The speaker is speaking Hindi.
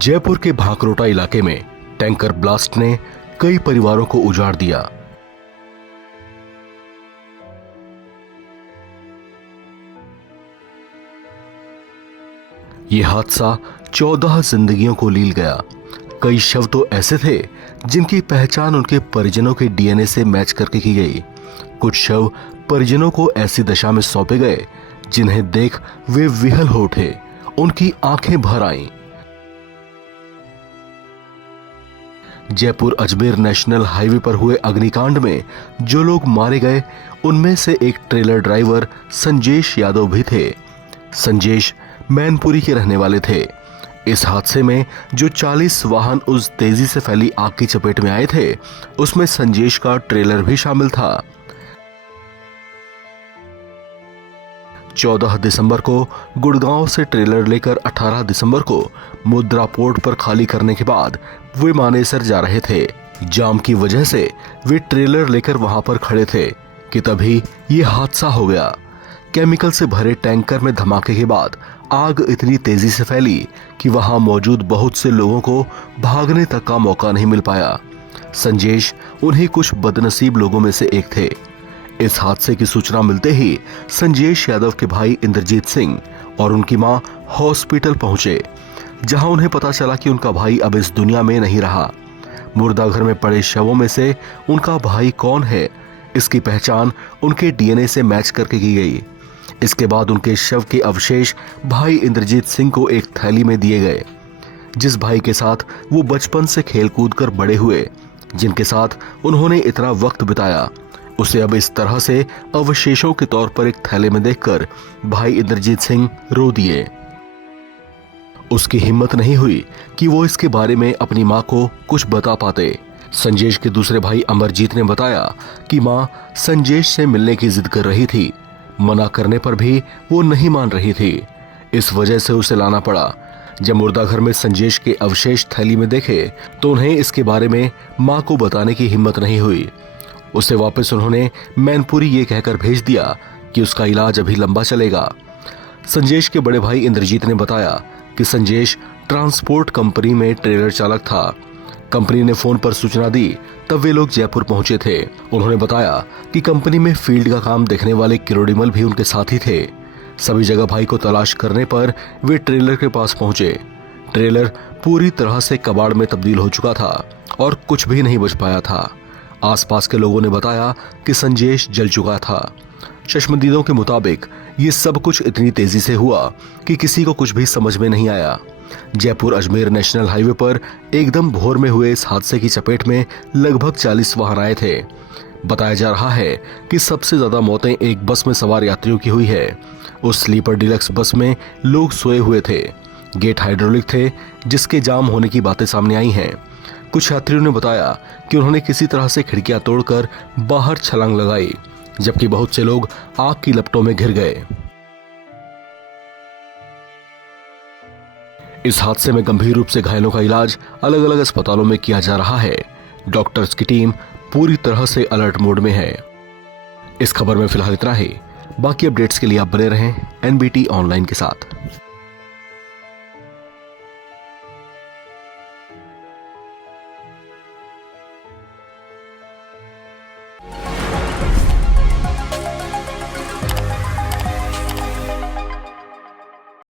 जयपुर के भांकरोटा इलाके में टैंकर ब्लास्ट ने कई परिवारों को उजाड़ दिया। यह हादसा 14 जिंदगियों को लील गया। कई शव तो ऐसे थे जिनकी पहचान उनके परिजनों के डीएनए से मैच करके की गई। कुछ शव परिजनों को ऐसी दशा में सौंपे गए जिन्हें देख वे विहल हो उठे, उनकी आंखें भर आईं। जयपुर अजमेर नेशनल हाईवे पर हुए अग्निकांड में जो लोग मारे गए उनमें से एक ट्रेलर ड्राइवर संजेश यादव भी थे। संजेश मैनपुरी के रहने वाले थे। इस हादसे में जो 40 वाहन उस तेजी से फैली आग की चपेट में आए थे, उसमें संजेश का ट्रेलर भी शामिल था। 14 दिसंबर को गुड़गांव से ट्रेलर लेकर 18 दिसंबर को मुद्रा पोर्ट पर खाली करने के बाद वे मानेसर जा रहे थे। जाम की वजह से वे ट्रेलर लेकर वहां पर खड़े थे कि तभी ये हादसा हो गया। केमिकल से भरे टैंकर में धमाके के बाद आग इतनी तेजी से फैली कि वहां मौजूद बहुत से लोगों को भागने तक का मौका नहीं मिल पाया। संजेश उन्हीं कुछ बदनसीब लोगों में से एक थे। इस हादसे की सूचना मिलते ही संजेश यादव के भाई इंद्रजीत सिंह और उनकी मां हॉस्पिटल पहुंचे, जहां उन्हें पता चला कि उनका भाई अब इस दुनिया में नहीं रहा। मुर्दा घर में पड़े शवों में से उनका भाई कौन है, इसकी पहचान उनके डीएनए से मैच करके की गई। इसके बाद उनके शव के अवशेष भाई इंद्रजीत सिंह को एक थैली में दिए गए। जिस भाई के साथ वो बचपन से खेल कूद कर बड़े हुए, जिनके साथ उन्होंने इतना वक्त बिताया, उसे अब इस तरह से अवशेषों के तौर पर एक थैले में देखकर भाई इंद्रजीत सिंह रो दिए। उसकी हिम्मत नहीं हुई कि वो इसके बारे में अपनी मां को कुछ बता पाते। संजेश के दूसरे भाई अमरजीत ने बताया कि मां संजेश से मिलने की जिद कर रही थी। मना करने पर भी वो नहीं मान रही थी। इस वजह से उसे लाना पड़ा। जब मुर्दा घर में संजेश के अवशेष थैली में देखे तो उन्हें इसके बारे में मां को बताने की हिम्मत नहीं हुई। उसे वापस उन्होंने मैनपुरी ये कहकर भेज दिया कि उसका इलाज अभी लंबा चलेगा। संजेश के बड़े भाई इंद्रजीत ने बताया कि संजेश ट्रांसपोर्ट कंपनी में ट्रेलर चालक था। कंपनी ने फोन पर सूचना दी, तब वे लोग जयपुर पहुंचे थे। उन्होंने बताया कि कंपनी में फील्ड का काम देखने वाले किरोड़ीमल भी उनके साथी थे। सभी जगह भाई को तलाश करने पर वे ट्रेलर के पास पहुंचे। ट्रेलर पूरी तरह से कबाड़ में तब्दील हो चुका था और कुछ भी नहीं बच पाया था। आसपास के लोगों ने बताया कि संजेश जल चुका था। चश्मदीदों के मुताबिक ये सब कुछ इतनी तेजी से हुआ कि किसी को कुछ भी समझ में नहीं आया। जयपुर अजमेर नेशनल हाईवे पर एकदम भोर में हुए इस हादसे की चपेट में लगभग 40 वाहन आए थे। बताया जा रहा है कि सबसे ज्यादा मौतें एक बस में सवार यात्रियों की हुई है। उस स्लीपर डिलक्स बस में लोग सोए हुए थे। गेट हाइड्रोलिक थे, जिसके जाम होने की बातें सामने आई हैं। कुछ यात्रियों ने बताया कि उन्होंने किसी तरह से खिड़कियां तोड़कर बाहर छलांग लगाई, जबकि बहुत से लोग आग की लपटों में घिर गए। इस हादसे में गंभीर रूप से घायलों का इलाज अलग अलग अस्पतालों में किया जा रहा है। डॉक्टर्स की टीम पूरी तरह से अलर्ट मोड में है। इस खबर में फिलहाल इतना ही। बाकी अपडेट्स के लिए आप बने रहें एनबीटी ऑनलाइन के साथ।